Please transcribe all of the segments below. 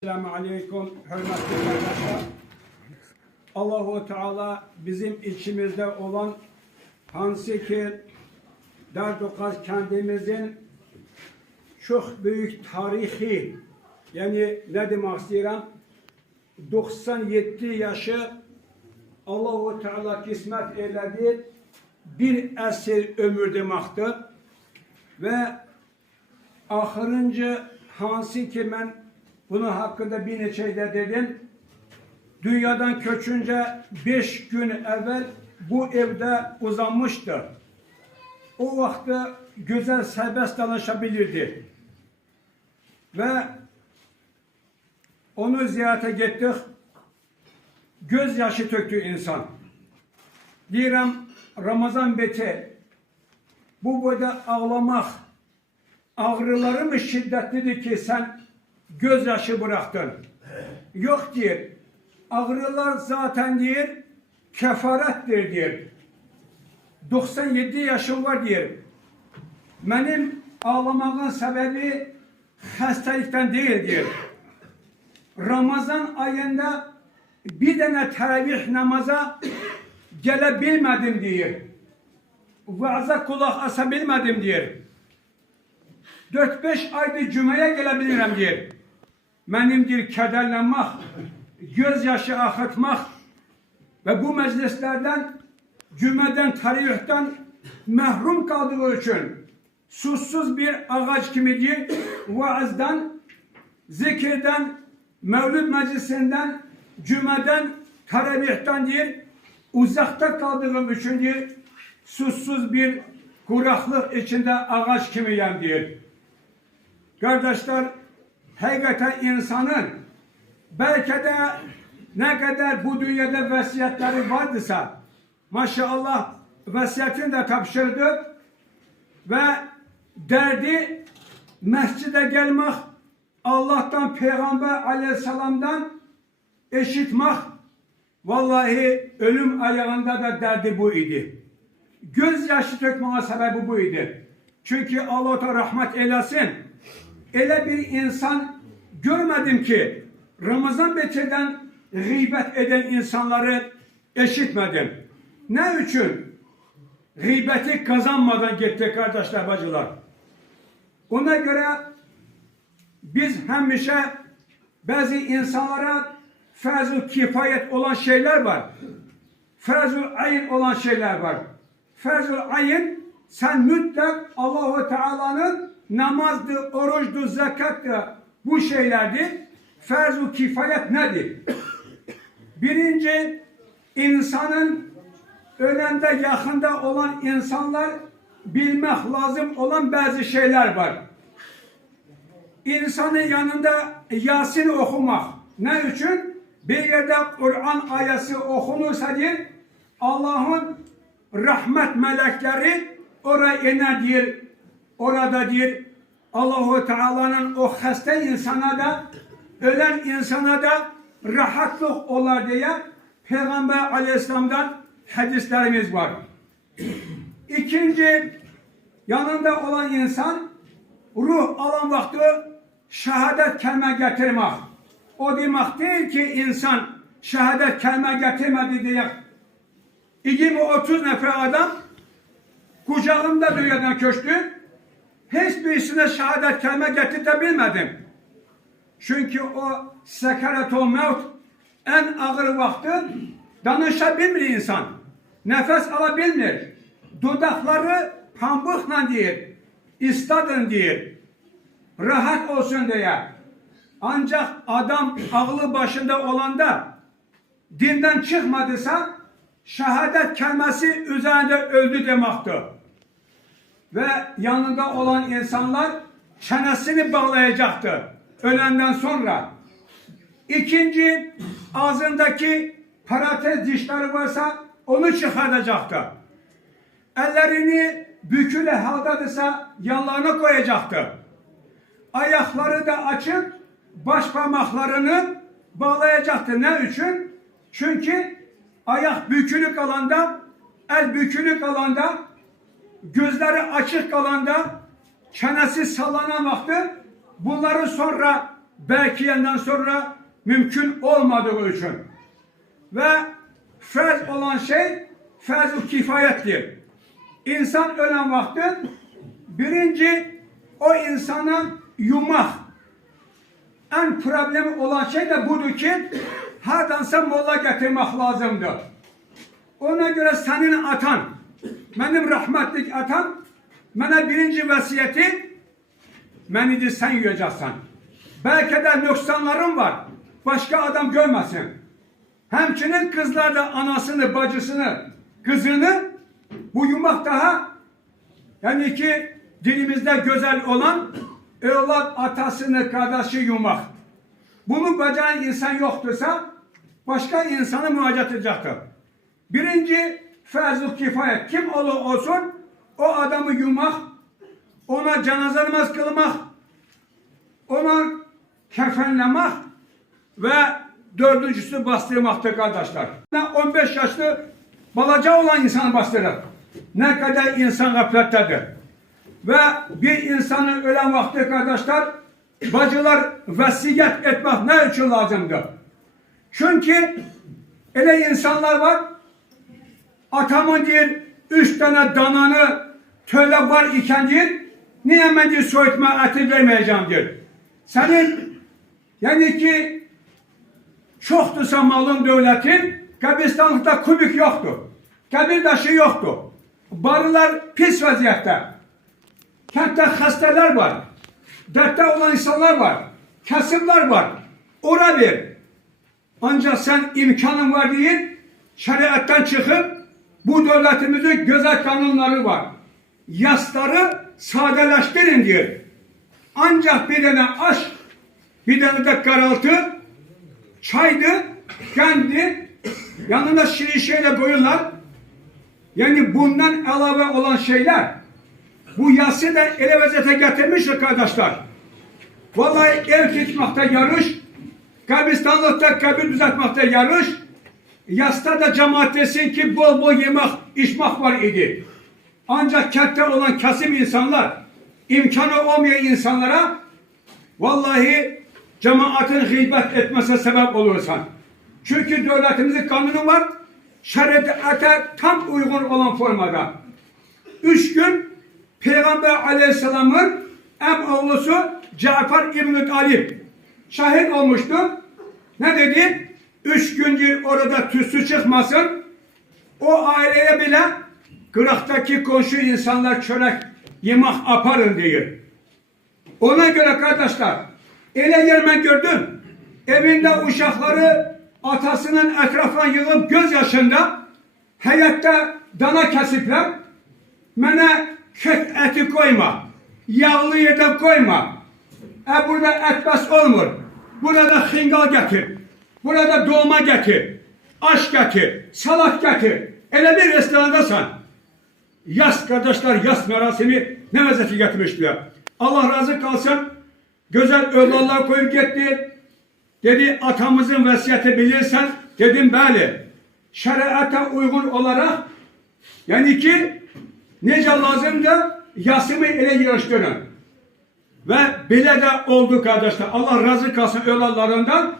Selamun Aleyküm, hürmetli kardeşler. Allah-u Teala bizim içimizde olan hansı ki Derdukaz kendimizin çok büyük tarihi, yani ne demek istiyorum, 97 yaşı Allah-u Teala kısmet eyledi, bir esir ömür demektir ve ahırıncı hansı ki ben bunun hakkında bir neçe de dedim. Dünyadan köçünce 5 gün evvel bu evde uzanmıştı. O vakti güzel serbest dolaşabilirdi. Ve onu ziyarete gittik. Gözyaşı töktü insan. Diyelim Ramazan beti bu boyda ağlamak ağrıları mı şiddetlidir ki sen gözyaşı bıraktın? Yok diyor. Ağrılar zaten diyor kefarettir diyor. 97 yaşım var diyor. Benim ağlamağın sebebi hastalıktan değil diyor. Ramazan ayında bir tane teravih namaza gelebilmedim diyor. Vaaza kulak asabilmedim diyor. 4-5 aydır cümleye gelebilirim diyor. Benim diyor kederlenmek, gözyaşı akıtmak ve bu meclislerden, cümleden, tarihten mahrum kaldığı için susuz bir ağaç gibidir. Vaazdan, zikirden, mevlüt meclisinden, cümleden, tarihten diyor, uzakta kaldığım için diyor, susuz bir kuraklık içinde ağaç gibiyim diyor. Kardeşler, hakikaten insanın belki de ne kadar bu dünyada vasiyetleri vardıysa maşallah vasiyetini de tapşırdı ve derdi mescide gelmek, Allah'tan, Peygamber aleyhisselamdan eşitmek, vallahi ölüm ayağında da derdi bu idi. Gözyaşı tökmeye sebebi bu idi. Çünkü Allah da rahmet eylesin. Öyle bir insan görmedim ki Ramazan betirden gıybet eden insanları eşitmedim. Ne için? Gıybeti kazanmadan gitti kardeşler, bacılar. Ona göre biz hemşe bazı insanlara farz-ı kifayet olan şeyler var. Farz-ı ayn olan şeyler var. Farz-ı ayn sen mutlak Allah-u Teala'nın namazdı, oruçtu, zekattı, bu şeylerdi. Farz-ı kifayet nedir? Birinci, insanın önünde, yakında olan insanlar bilmek lazım olan bazı şeyler var. İnsanın yanında Yasin okumak. Ne için? Bir yerde Kur'an ayeti okunursa diyor, Allah'ın rahmet melekleri oraya iner diyor. Orada diyor Allah-u Teala'nın o hasta insana da, ölen insana da rahatlık olar diye Peygamber Aleyhisselam'dan hadislerimiz var. İkinci, yanında olan insan ruh alan vakti şehadet kelime getirmek. O demek değil ki insan şehadet kelime getirmedi diye 20-30 nefer adam kucağımda dünyadan köçtü. Hiçbirisine şehadet kelime getirtebilmedim. Çünkü o sekarat-ı mevt en ağır vakti danışabilmir insan. Nefes alabilmir. Dudakları pambıkla diyor. İstadın diyor. Rahat olsun diye. Ancak adam aklı başında olanda dinden çıkmadıysa şehadet kelimesi üzerinde öldü demektir. Ve yanında olan insanlar çenesini bağlayacaktı ölenden sonra. İkinci, ağzındaki parantez dişleri varsa onu çıkaracaktı. Ellerini bükülü haldadıysa yanlarına koyacaktı. Ayakları da açıp baş parmaklarını bağlayacaktı. Ne için? Çünkü ayak bükülü kalanda, el bükülü kalanda, gözleri açık kalanda, çenesi sallanan vakti bunları sonra belki yandan sonra mümkün olmadığı için. Ve farz olan şey farz-ı kifayettir. İnsan ölen vakti birinci o insana yumak. En problemi olan şey de budur ki hardansa molla getirmek lazımdır. Ona göre senin atan, benim rahmetlik atan, bana birinci vasiyeti beni de sen yiyeceksin. Belki de noksanlarım var. Başka adam görmesin. Hemçinin kızlar da anasını, bacısını, kızını bu yumak daha yani ki dilimizde güzel olan evlat atasını, kardeşi yumak. Bunu bacayan insan yoktursa başka insanı müracaat edecektir. Birinci farz-ı kifayet. Kim olsun o adamı yumak, ona cenaze namazı kılmak, ona kefenlemek ve dördüncüsü bastırmaktır kardeşler. 15 yaşlı balaca olan insanı bastırır. Ne kadar insan gaflettedir. Ve bir insanın ölen vakti kardeşler, bacılar vasiyet etmek ne için lazımdır? Çünkü öyle insanlar var, atamın değil, 3 tane dananı töle var iken değil, niye ben değil soyutma eti vermeyeceğim değil. Senin yani ki çoktursa malın devletin, kabristanlıkta kubik yoktu. Kabir taşı yoktu. Barılar pis vaziyette. Kentte hastalar var. Dertte olan insanlar var. Kasımlar var. Ora bir. Ancak sen imkanın var değil, şeriattan çıkıp bu devletimizin güzel kanunları var. Yasları sadeleştirin diyor. Ancak bir tane aş, bir tane de karaltı, çaydı, kendi yanına şirin şeyle koyuyorlar. Yani bundan ilave olan şeyler bu yası da ele vaziyete getirmiştir kardeşler. Vallahi ev tutmakta yarış, kabristanlıkta kabir düzeltmekte yarış, yasta da cemaat desin ki bol bol yemek, içmek var idi. Ancak kentte olan kasım insanlar, imkanı olmayan insanlara vallahi cemaatin gıybet etmesine sebep olursan. Çünkü devletimizin kanunu var, şeriate tam uygun olan formada. 3 gün Peygamber Aleyhisselam'ın oğlusu Cafer İbn-i Talib şahit olmuştu. Ne dedi? 3 gündür orada tütsü çıkmasın. O aileye bile Kıraktaki komşu insanlar çörek yemek aparın diyor. Ona göre kardeşler, ele gelmen gördüm. Evinde uşakları atasının etrafına yığıp gözyaşında hayatta dana kesipler. Mene kök eti koyma. Yağlı yedek koyma. Burada et bas olmur. Burada hingal getir. Burada dolma getir. Aş getir. Salak getir. Ele bir restorandasan. Yas kardeşler, yas merasimi ne vaziyeti getirmişler. Allah razı kalsın. Güzel evlatlar koyup gitti. Dedi atamızın vasiyeti bilirsen. Dedim böyle. Şeriata uygun olarak yani ki nece lazımdı yasımı ele yarıştırın. Ve bile de oldu kardeşler. Allah razı kalsın evlatlarından.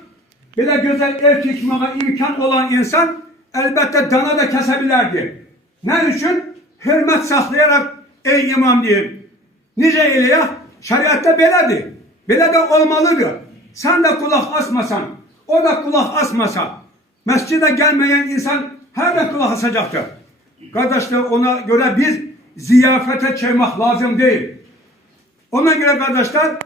Bile güzel ev tutmaya imkan olan insan elbette dana da kesebilirdi. Ne için? Hürmet saklayarak ey imam diyor. Nice eyle şeriatta beledir. Bele de olmalıdır. Sen de kulak asmasan, o da kulak asmasa, mescide gelmeyen insan her de kulak asacaktır. Kardeşler ona göre biz ziyafete çaymak lazım değil. Ona göre kardeşler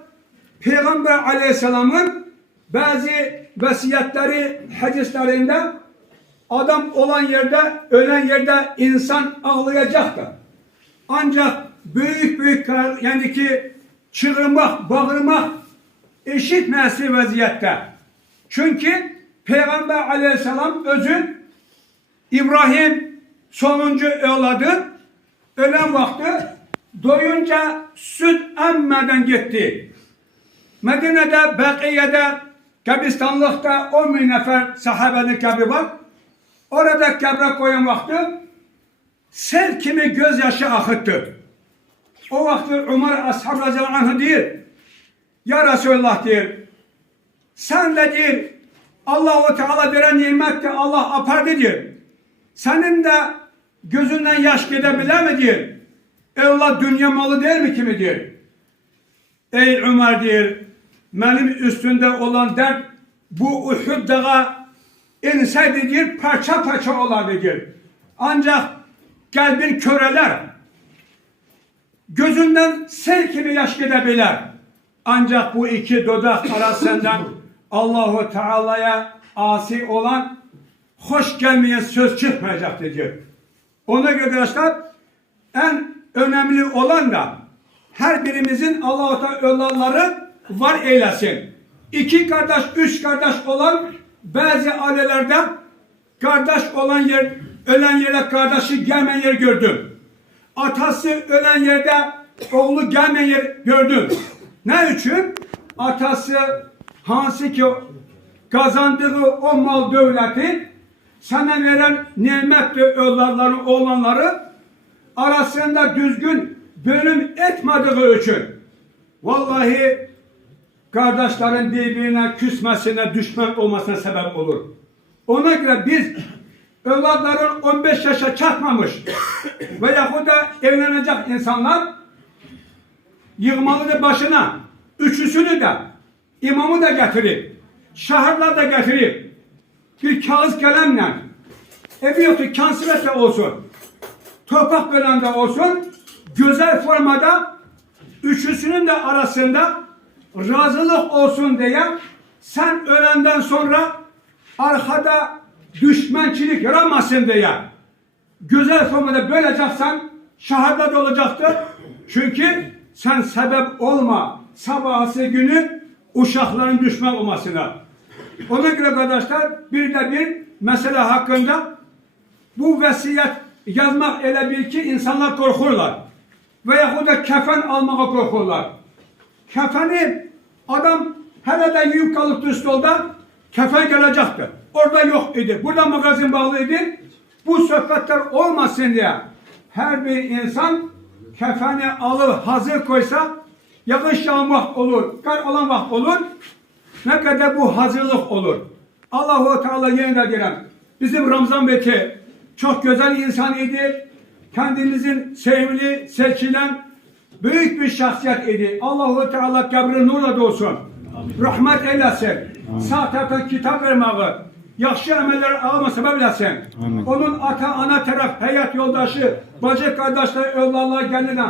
Peygamber Aleyhisselam'ın bazı vasiyetleri hadislerinde adam olan yerde, ölen yerde insan ağlayacaktır. Ancak büyük yani ki çığırmak, bağırmak eşitmesi vaziyette. Çünkü Peygamber Aleyhisselam özü İbrahim sonuncu evladı ölen vakti doyunca süt emmeden gitti. Medine'de, Bekiye'de, kabristanlıkta 10.000 nefer sahabenin kabri var. Orada kabre koyan vakti sel kimi gözyaşı akıttı. O vakti Ömer ashab radıyallahu anh diyor. Ya Resulullah diyor. Sen de deyir, Allah-u Teala veren nimet de Allah apardı diyor. Senin de gözünden yaş gidebilir mi diyor. Allah dünya malı değil mi kimi diyor. Ey Ömer diyor, benim üstünde olan dert bu Uhud dağı inseydi diyor, parça parça olardı diyor. Ancak kalbin köreler, gözünden sel gibi yaş gidebilir. Ancak bu iki dudak arasından Allahu Teala'ya asi olan hoş gelmeyen söz çıkmayacaktır diyor. Ona göre arkadaşlar en önemli olan da her birimizin Allah-u Teala'ları var eylesin. İki kardeş, üç kardeş olan bazı ailelerde kardeş olan yer, ölen yere kardeşi gelmeyen yer gördüm. Atası ölen yerde oğlu gelmeyen yer gördüm. Ne için? Atası hansı ki kazandığı o mal devleti sana veren nimetli oğlanları arasında düzgün bölüm etmediği için vallahi kardeşlerin birbirine küsmesine, düşman olmasına sebep olur. Ona göre biz evlatların 15 yaşa çatmamış veyahut da evlenecek insanlar yığmalıdır başına üçüsünü de imamı da getirip şahırlar da getirip bir kağıt kalemle evi yoktu kansiletle olsun toprak bölende olsun güzel formada üçüsünün de arasında razılık olsun diye sen ölenden sonra arkada düşmançılık yaramasın diye güzel formada böleceksen şahada da olacaktır. Çünkü sen sebep olma sabahsı günü uşakların düşman olmasına. Ona göre kardeşler bir de bir mesele hakkında bu vesiyet yazmak ele bir ki insanlar korkurlar. Veyahut da kefen almaya korkurlar. Kefeni adam hele de yük kalıp stolda kefen gelecekti. Orada yok idi. Burada magazin bağlıydı. Bu sohbetler olmasın diye her bir insan kefeni alır hazır koysa yağış yağan vakit olur, kar olan vakit olur. Ne kadar bu hazırlık olur. Allah-u Teala yeniden diyelim. Bizim Ramazan Bey'ti çok güzel insan idi. Kendimizin sevimli, seçilen büyük bir şahsiyet idi. Allah-u Teala kabri nurla dolsun. Rahmet eylesin. Sağ taraftan kitap vermeyi, yaxşı emeller alma sebep eylesin. Onun ata, ana taraf, hayat yoldaşı, bacı kardeşleri, evlallah gelinen